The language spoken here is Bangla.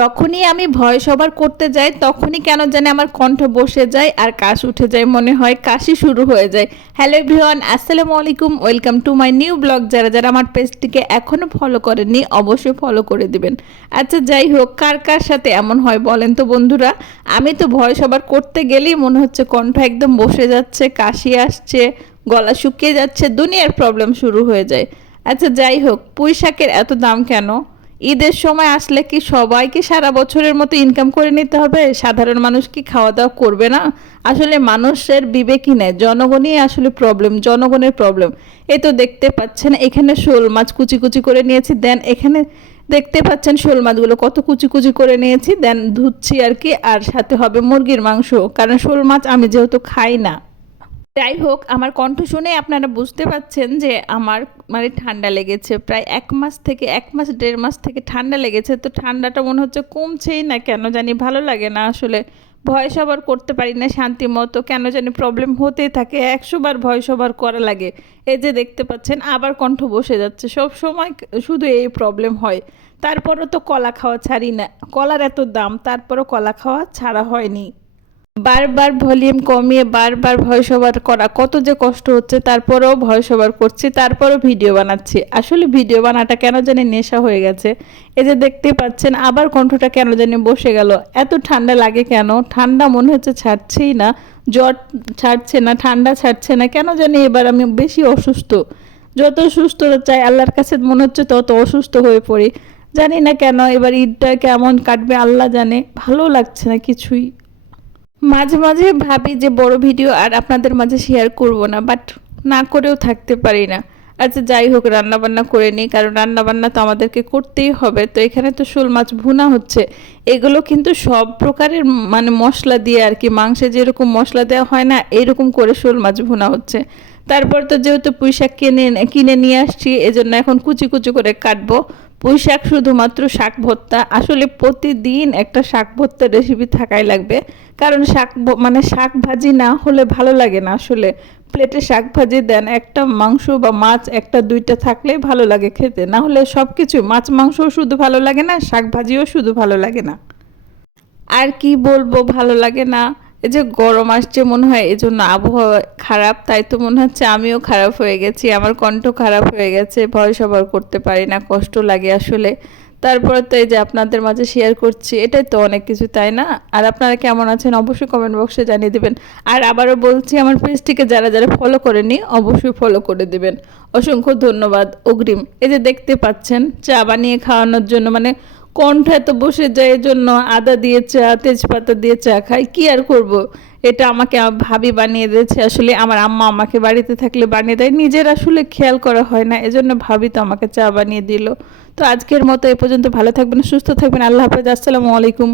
যখনই আমি ভয়েস ওভার করতে যাই তখনই কেন জানি আমার কণ্ঠ বসে যায় আর কাশ উঠে যায়, মনে হয় কাশি শুরু হয়ে যায়। হ্যালো এভরিওয়ান, আসসালামু আলাইকুম, welcome to my new blog. যারা যারা আমার পেজটিকে এখনও ফলো করেননি অবশ্যই ফলো করে দিবেন। আচ্ছা যাই হোক, কার কার সাথে এমন হয় বলেন তো বন্ধুরা। আমি তো ভয়েস ওভার করতে গেলেই মনে হচ্ছে কণ্ঠ একদম বসে যাচ্ছে, কাশি আসছে, গলা শুকিয়ে যাচ্ছে, দুনিয়ার প্রবলেম শুরু হয়ে যায়। আচ্ছা যাই হোক, পুঁই শাকের এত দাম কেন? ঈদের সময় আসলে কি সবাইকে সারা বছরের মতো ইনকাম করে নিতে হবে? সাধারণ মানুষ কি খাওয়া দাওয়া করবে না? আসলে মানুষের বিবেকই নেই, জনগণই আসলে প্রবলেম, জনগণের প্রবলেম। এই তো দেখতে পাচ্ছেন এখানে শোল মাছ কুচি কুচি করে নিয়েছি, দেন এখানে দেখতে পাচ্ছেন শোল মাছগুলো কত কুচি কুচি করে নিয়েছি, দেন ধুচ্ছি আর কি। আর সাথে হবে মুরগির মাংস, কারণ শোল মাছ আমি যেহেতু খাই না। যাই হোক, আমার কণ্ঠ শুনে আপনারা বুঝতে পাচ্ছেন যে আমার মানে ঠান্ডা লেগেছে। প্রায় 1 মাস থেকে 1 মাস 1.5 মাস থেকে ঠান্ডা লেগেছে। তো ঠান্ডাটা মনে হচ্ছে কমছেই না, কেন জানি ভালো লাগে না আসলে। ভয়েস ওভার করতে পারি না শান্তি মতো, কেন জানি প্রবলেম হতেই থাকে। 100 বার ভয়েস ওভার করা লাগে। এই যে দেখতে পাচ্ছেন আবার কণ্ঠ বসে যাচ্ছে, সব সময় শুধু এই প্রবলেম হয়। তারপরও তো কলা খাওয়া ছাড়ি না, কলার এত দাম, তারপরও কলা খাওয়া ছাড়া হয়নি। বারবার ভলিউম কমিয়ে বারবার ভয়েস ওভার করা কত যে কষ্ট হচ্ছে, তারপরেও ভয়েস ওভার করছি, তারপরেও ভিডিও বানাচ্ছি। আসলে ভিডিও বানাটা কেন জানি নেশা হয়ে গেছে। এই যে দেখতে পাচ্ছেন আবার কণ্ঠটা কেন জানি বসে গেল। এত ঠান্ডা লাগে কেন? ঠান্ডা মনে হচ্ছে ছাড়ছেই না, জ্বর ছাড়ছে না, ঠান্ডা ছাড়ছে না, কেন জানি এবার আমি বেশি অসুস্থ। যত সুস্থ চাই আল্লাহর কাছে মনে হচ্ছে তত অসুস্থ হয়ে পড়ি। জানি না কেন, এবার ঈদটা কেমন কাটবে আল্লাহ জানে, ভালো লাগছে না কিছুই। মাঝে মাঝে ভাবি যে বড় ভিডিও আর আপনাদের মাঝে শেয়ার করব না, বাট না করেও থাকতে পারি না। আচ্ছা যাই হোক, রান্নাবান্না করে নিই, কারণ রান্নাবান্না তো আমাদেরকে করতেই হবে। তো এখানে তো শোল মাছ ভুনা হচ্ছে। এগুলো কিন্তু সব প্রকারের মানে মশলা দিয়ে আর কি, মাংসে যেরকম মশলা দেওয়া হয় না, এরকম করে শোল মাছ ভুনা হচ্ছে। তারপর তো যেহেতু পুঁই শাক কিনে নিয়ে আসছি, এজন্য এখন কুচি কুচি করে কাটবো। পুঁই শাক শুধুমাত্র শাক ভর্তা, আসলে প্রতিদিন একটা শাক ভর্তার রেসিপি থাকাই লাগবে। কারণ মানে শাক ভাজি না হলে ভালো লাগে না আসলে। প্লেটে শাক ভাজি দেন, একটা মাংস বা মাছ একটা দুইটা থাকলেই ভালো লাগে খেতে, না হলে সব কিছু মাছ মাংসও শুধু ভালো লাগে না, শাক ভাজিও শুধু ভালো লাগে না। আর কি বলবো, ভালো লাগে না। এই যে গরম আসছে মনে হয় এজন্য আবহাওয়া খারাপ, তাই তো মনে হচ্ছে আমিও খারাপ হয়ে গেছি, আমার কণ্ঠ খারাপ হয়ে গেছে, ভয়েস ওভার করতে পারি না, কষ্ট লাগে আসলে। তারপরে তো এই যে আপনাদের মাঝে শেয়ার করছি, এটাই তো অনেক কিছু, তাই না? আর আপনারা কেমন আছেন অবশ্যই কমেন্ট বক্সে জানিয়ে দিবেন। আর আবারও বলছি, আমার পেজটিকে যারা যারা ফলো করেনি অবশ্যই ফলো করে দিবেন। অসংখ্য ধন্যবাদ অগ্রিম। এই যে দেখতে পাচ্ছেন চা বানিয়ে খাওয়ানোর জন্য, মানে কণ্ঠ এত বসে যায়, এজন্য আদা দিয়ে চা, তেজপাতা দিয়ে চা খাই, কি আর করব। এটা আমাকে আমার ভাবি বানিয়ে দিয়েছে। আসলে আমার আম্মা আমাকে বাড়িতে থাকলে বানিয়ে দেয়, নিজের আসলে খেয়াল করা হয় না, এজন্য ভাবি তো আমাকে চা বানিয়ে দিল। তো আজকের মতো এ পর্যন্ত, ভালো থাকবেন, সুস্থ থাকবেন, আল্লাহ হাফেজ, আসসালামু আলাইকুম।